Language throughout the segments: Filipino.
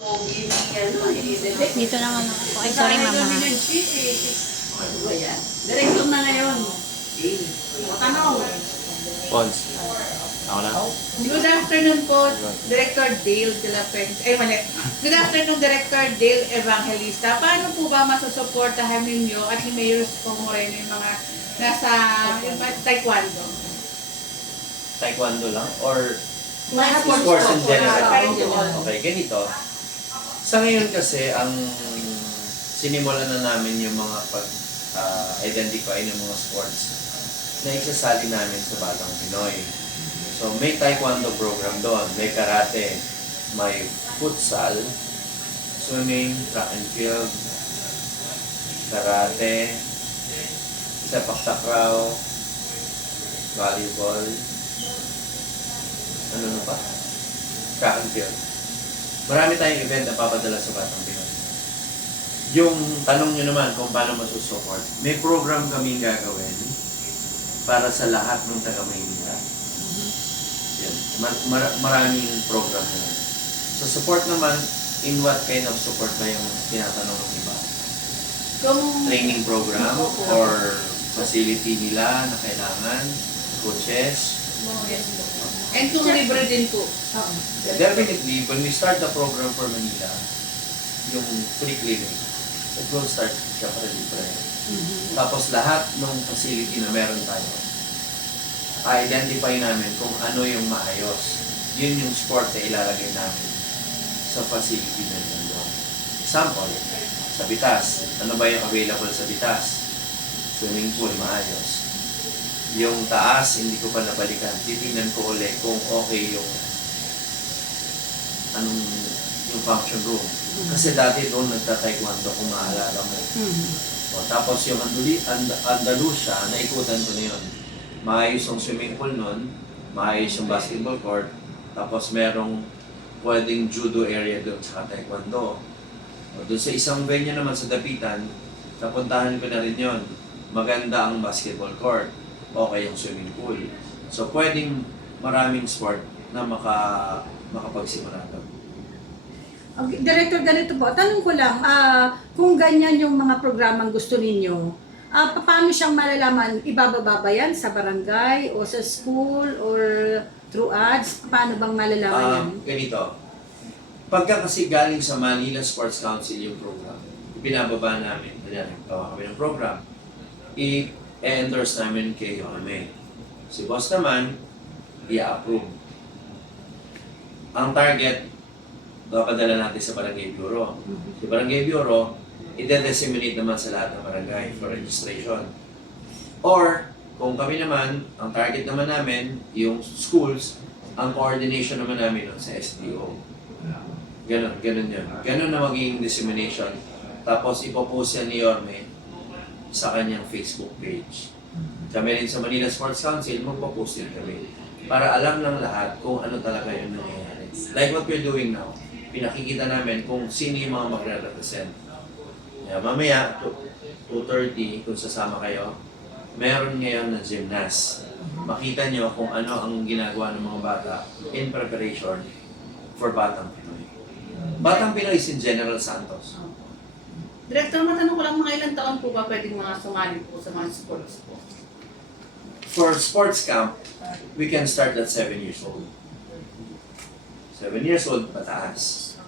Dito naman ako. Ay, sorry mama. Ano ba yan? Direksyon na ngayon. Tanong. Pons. Ako na. Good afternoon po, Director Dale de la Fuente. Mali. Good afternoon, Director Dale Evangelista. Paano po ba masusuportahan ninyo at ni Mayor Isko Moreno yung mga nasa taekwondo? Taekwondo lang? Or Mga sports in general? Taekwondo. Okay, ganito. Sa ngayon kasi, ang sinimulan na namin yung mga pag-identify ng mga sports na isasali namin sa Batang Pinoy. So, may taekwondo program doon, may karate, may futsal, swimming, track and field, karate, sepak takraw, volleyball, ano na ba? Track and field. Marami tayong event na papadala sa Batang Pinoy. Yung tanong nyo naman kung paano masusupport, may program kaming gagawin para sa lahat ng taga-Maynila. Yan. Maraming program na yan. So support naman, in what kind of support ba yung tinatanong ng iba? Training program or facility nila na kailangan, coaches. And kung libre din po. Definitely, when we start the program for Manila, yung free clinic, it will start siya para libre. Tapos lahat ng facility na meron tayo, i-identify namin kung ano yung maayos. Yun yung sport na ilalagay namin sa facility na yun. Example, sa Bitas. Ano ba yung available sa Bitas? Swimming pool, maayos. Yung taas, hindi ko pa nabalikan. Titingnan ko ulit kung okay yung yung function room. Kasi dati doon nagta-taekwondo kung maalala mo. O, tapos yung Andalusia, naikutan ko na yun. Maayos yung swimming pool nun, maayos yung basketball court, tapos merong pwedeng judo area doon sa taekwondo. O, doon sa isang venue naman sa Dapitan, napuntahan ko na rin yun. Maganda ang basketball court, okay yung swimming pool. So pwedeng maraming sport na makapagsimula doon. Director, ganito po. Tanong ko lang, kung ganyan yung mga programang gusto ninyo, paano siyang malalaman? Ibababa ba yan sa barangay o sa school or through ads? Paano bang malalaman yan? Ganito. Pagka kasi galing sa Manila Sports Council yung program, binababa namin. Gawa kami ng program. I-endorse namin kay OMA. Si boss naman, i-approve. Ang target, padala natin sa Barangay Bureau. Si Barangay Bureau, i-disseminate naman sa lahat ng barangay for registration. Or, kung kami naman, ang target naman namin, yung schools, ang coordination naman namin sa SDO. Ganon yun. Ganon na magiging dissemination. Tapos, ipopost yan ni Yorme sa kanyang Facebook page. Kami rin sa Manila Sports Council, magpo-post din kami. Para alam ng lahat kung ano talaga yung nangyayari. Like what we're doing now. Pinakikita namin kung sino yung mga magre-represent. Mamaya, 2:30, kung sasama kayo, meron ngayon na gymnast. Makita nyo kung ano ang ginagawa ng mga bata in preparation for Batang Pinoy. Batang Pinoy is in General Santos. Director, matanong ko lang, mga ilang taon po ba pwedeng mga sumali po sa mga sports po? For sports camp, we can start at 7 years old. 7 years old, pataas.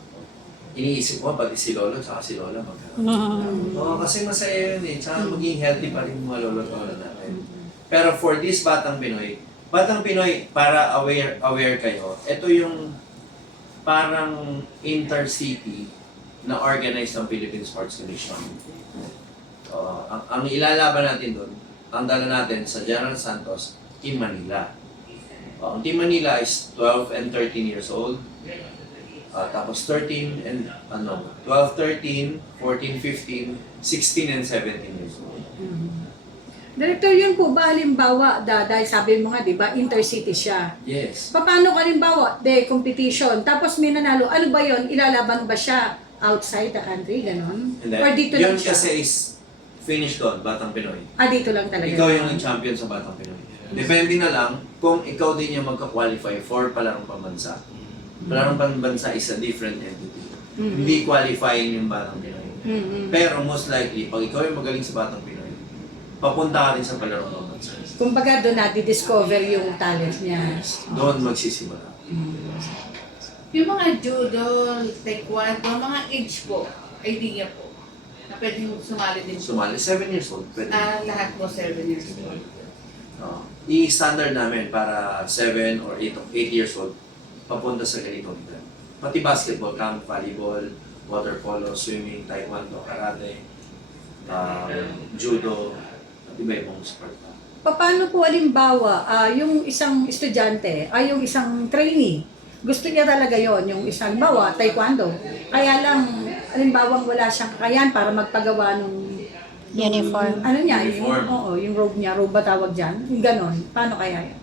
Iniisip mo, pati si Lolo at si Lola magkakaroon. Oo, kasi masaya yun eh. Tsaka maging healthy pa rin mga lolo-lola natin. Pero for this Batang Pinoy, para aware kayo, ito yung parang intercity na organized ng Philippine Sports Commission. Ang ilalaban natin doon, ang dala natin sa General Santos, Team Manila. Ang Team Manila is 12 and 13 years old. Tapos 12, 13, 14, 15, 16, and 17 years old. Director, yun po ba halimbawa, dahil sabi mo nga, di ba, intercity siya. Yes. Paano halimbawa, competition, tapos may nanalo, ano ba yun? Ilalaban ba siya outside the country, ganon? And then, Or dito yun lang siya? kasi is finish doon, Batang Pinoy. Dito lang talaga. Ikaw yung champion sa Batang Pinoy. Depende na lang kung ikaw din yung magka-qualify for palarong pambansa. Palarong pambansa is a different entity. Hindi qualifying yung Batang Pinoy. Mm-mm. Pero most likely, pag ikaw yung magaling sa Batang Pinoy, papunta ka rin sa palarong pambansa. Kumbaga doon na-discover yung talent niya. Doon magsisimula. Yung mga judo, taekwondo, mga age po, idea po, na pwedeng sumali din po. Sumali, 7 years old. Pwede. Lahat po 7 years old. I-standard namin para 7 or 8 years old, papunta sa ganitong edad. Pati basketball, camp, volleyball, water polo, swimming, taekwondo, karate, judo, at iba-ibang sport pa. Paano po halimbawa, yung isang estudyante, yung isang trainee, gusto niya talaga yon yung isang halimbawa, taekwondo. Kaya lang, halimbawa wala siyang kakayahan para magpagawa nung Uniform. ano niya, Uniform. yung robe niya, robe ba tawag dyan? Yung ganon. Paano kaya yan?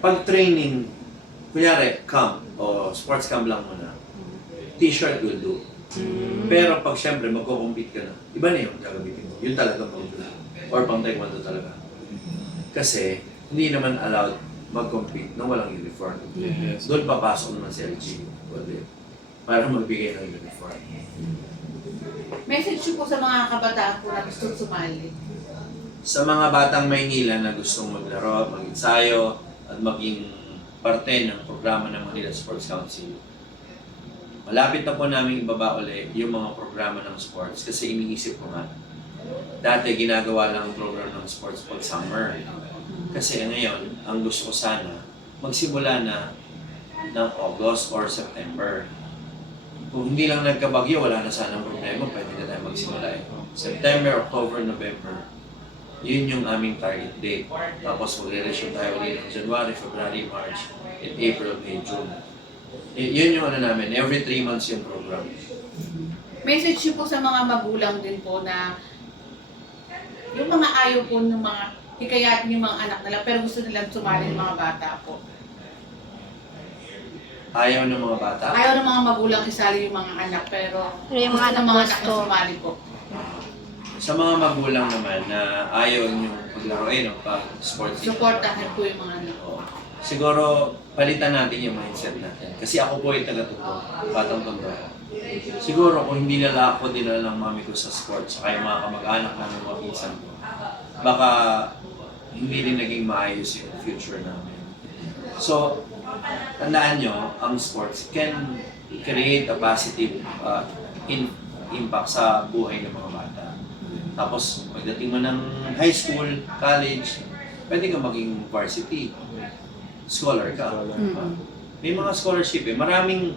Pag training, kunyari, camp o sports camp lang muna, t-shirt will do. Pero pag syempre magko-compete ka na, iba na yung gagamitin mo. Yun talaga mag-judo. Or pang taekwondo talaga. Kasi hindi naman allowed mag-compete na walang uniform. Doon papasok naman si LG ulit para magbigay ng uniform. Message niyo po sa mga kabataan po na gusto sumali. Sa mga batang Maynila na gustong maglaro, mag-ensayo, at maging parte ng programa ng Manila Sports Council, malapit na po namin ibaba ulit yung mga programa ng sports kasi iniisip ko nga. Dati ginagawa lang ang program ng sports pag summer. Kasi ngayon, ang gusto ko sana, magsimula na ng August or September. Kung hindi lang nagkabagyo, wala na sanang problema, pwede na tayo magsimula eh. September, October, November. Yun yung aming target date. Tapos magre-resume tayo ulit ng January, February, March, and April, May, June. Yun yung ano namin, every 3 months yung program. Message niyo po sa mga magulang din po na yung mga ayaw po ng mga hikayatin yung mga anak nila pero gusto nilang sumali ng mga bata po. Ayaw ng mga bata. Ayaw ng mga magulang isali yung mga anak pero Pero yung gusto mga ng anak mga anak na gusto. sumali po. Sa mga magulang naman na ayaw nyo paglaruin o pag-sports. Supportahan po yung mga anak. Siguro, palitan natin yung mindset natin. Kasi ako po yung taga-tuto, batang tondo. Siguro, kung hindi nila ako dinala ng mami ko sa sports, saka yung mga kamag-anak namin mga pinsan ko, baka hindi rin naging maayos yung future namin. So, tandaan nyo, ang sports can create a positive impact sa buhay ng mga bata. Tapos, pagdating mo ng high school, college, pwede ka maging varsity. Scholar ka. May mga scholarship eh. Maraming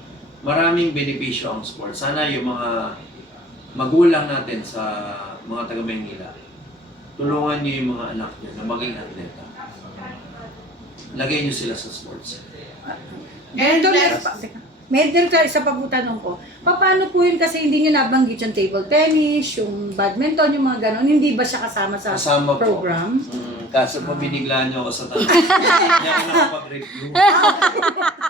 benepisyo ang sports. Sana yung mga magulang natin sa mga taga-Maynila, tulungan niyo yung mga anak niyo na maging atleta. Lagay niyo sila sa sports. And Doon, next, Medyo isa pa po tanong ko, paano po yun kasi hindi nyo nabanggit yung table tennis, yung badminton, yung mga ganon, hindi ba siya kasama sa Kasama po. program? Kaso po biniglaan niyo ako sa tanong. Hindi ako nakapag-review.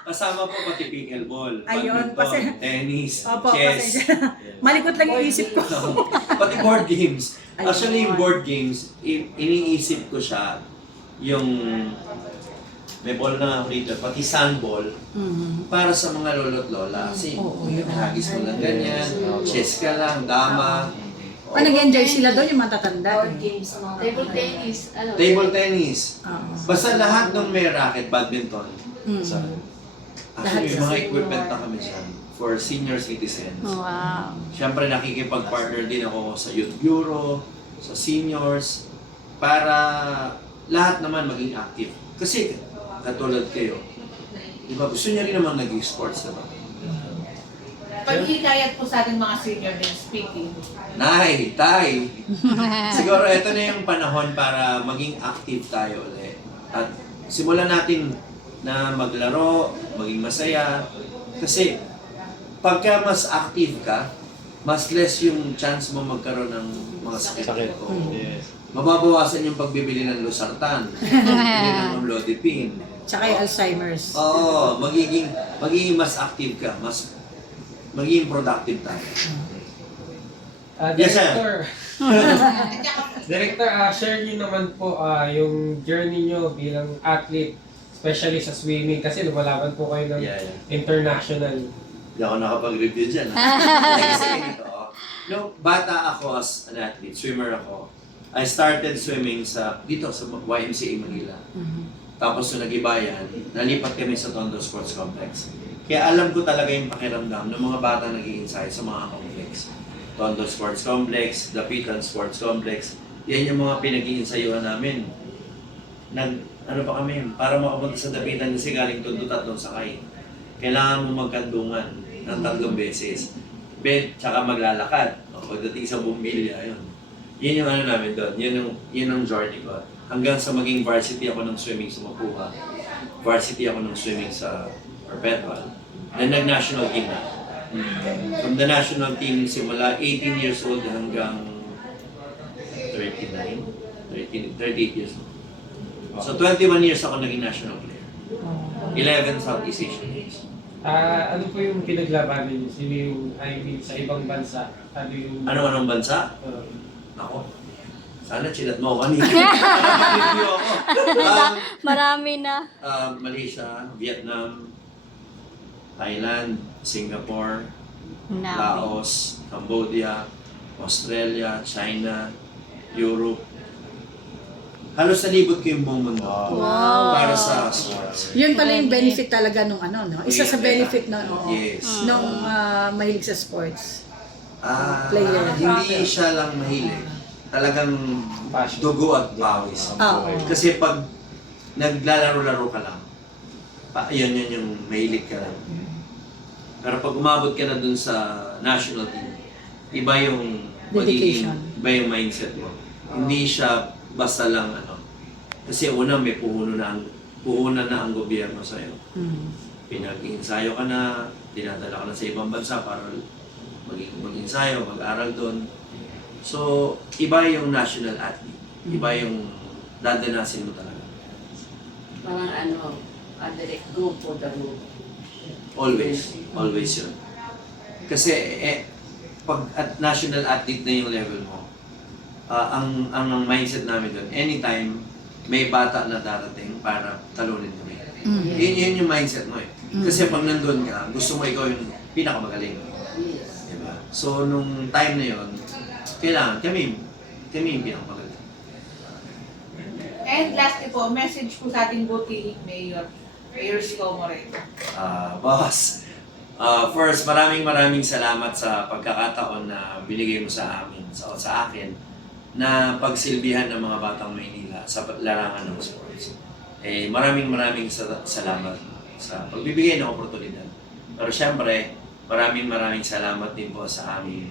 Kasama po pati pickleball, Ayun, badminton, tennis, Opo, chess. pasensya. Malikot lang yung isip ko. Pati board games. Ayun. Actually, yung board games, iniisip ko siya yung may ball na ako rito, pati sandball, para sa mga lolo't lola. Kasi hagis mo lang ganyan, chess ka lang, dama. Nag-enjoy sila doon yung matatanda. Board games, mga table tennis, ano? Table tennis. Oo. Basta lahat ng may racket, badminton. Sa, Lahat actually, may sa mga equipment na kami dyan for senior citizens. Wow. Siyempre, nakikipag-partner din ako sa Youth Bureau, sa seniors, para lahat naman maging active. Kasi, katulad kayo, di ba, gusto niya rin naman nag-sports, diba? Pag-hikayat po sa ating mga senior din speaking. Nay, tay! Siguro ito na yung panahon para maging active tayo ulit. At simulan natin na maglaro, maging masaya. Kasi pagka mas active ka, mas less yung chance mo magkaroon ng mga sakit. Yes. Mababawasan yung pagbibili ng losartan, bibili ng amlodipine. Tsaka yung Alzheimer's. Oo, magiging mas active ka, mas magiging productive tayo. Yes, sir. Director, Director, share niyo naman po yung journey niyo bilang athlete, especially sa swimming kasi lumalaban po kayo ng Yeah. international. Hindi ako nakapag-review dyan. Kasi ganito, no, bata ako as an athlete, swimmer ako. I started swimming dito sa YMCA Manila. Tapos nung nag-iba yan, nalipat kami sa Tondo Sports Complex. Kaya alam ko talaga yung pakiramdam ng mga bata nag-i-insight sa mga complex. Tondo Sports Complex, Dapitan Sports Complex, yan yung mga pinag-iinsayuhan namin. Ano pa kami, para makapunta sa Dapitan kasi galing Tondo 3 sakay. Kailangan mo magkandungan ng 3 beses. Tsaka maglalakad. Pagdating sa Bumbilya, yun. Yun yung ano namin doon, yun ang journey ko. Hanggang sa maging varsity ako ng swimming sa Mapuha. Varsity ako ng swimming sa Perpetual. Then nag-national team na. From the national team, simula 18 years old hanggang 38 years old. So 21 years ako naging national player. 11 Southeast Asian Games. Ano po yung pinaglabanan niyo? Sino yung, I mean, sa ibang bansa? Ano yung... Anong bansa? Uh, Ako. Sana chilat mo ako kanina. Review ako. Marami na. Malaysia, Vietnam, Thailand, Singapore, Nabi. Laos, Cambodia, Australia, China, Europe. Halos nalibot ko yung buong mundo. Wow. Para sa sports. Yun pala yung benefit talaga nung ano, no? Isa sa benefit na, Yes. nung mahilig sa sports. Player. Hindi siya lang mahilig. Talagang dugo at pawis. Oo. Kasi pag naglalaro-laro ka lang, yun yung mahilig ka lang. Pero pag umabot ka na dun sa national team, iba yung Dedication. Iba yung mindset mo. Hindi siya basta lang ano. Kasi una may puhunan na ang gobyerno sa'yo. Pinag-iinsayo ka na, dinadala ka na sa ibang bansa para mag-ensayo, mag-aral doon. So, iba yung national athlete. Iba yung dadanasin mo talaga. Parang direct go for the road. Always. Always yun. Kasi pag national athlete na yung level mo, ang mindset namin doon, anytime may bata na darating para talunin kami. Yun yung mindset mo eh. Kasi pag nandun ka, gusto mo ikaw yung pinakamagaling. Yes. Diba? So, nung time na yun, kailangan kami yung pinakamagaling. And lastly po, message po sa ating butiing Mayor Isko Moreno. Boss, first, maraming salamat sa pagkakataon na binigay mo sa amin, sa akin, na pagsilbihan ng mga batang Maynila sa larangan ng sports. Maraming salamat sa pagbibigay ng oportunidad. Pero syempre, maraming salamat din po sa aming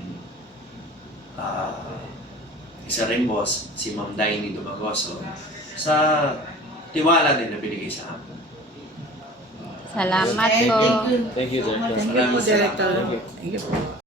isa ring boss, si Ma'am Daini Dumagoso, sa tiwala din na binigay sa amin. Salamat And po. thank you. Thank you, Director. so much. Maraming salamat. Director. Thank you po.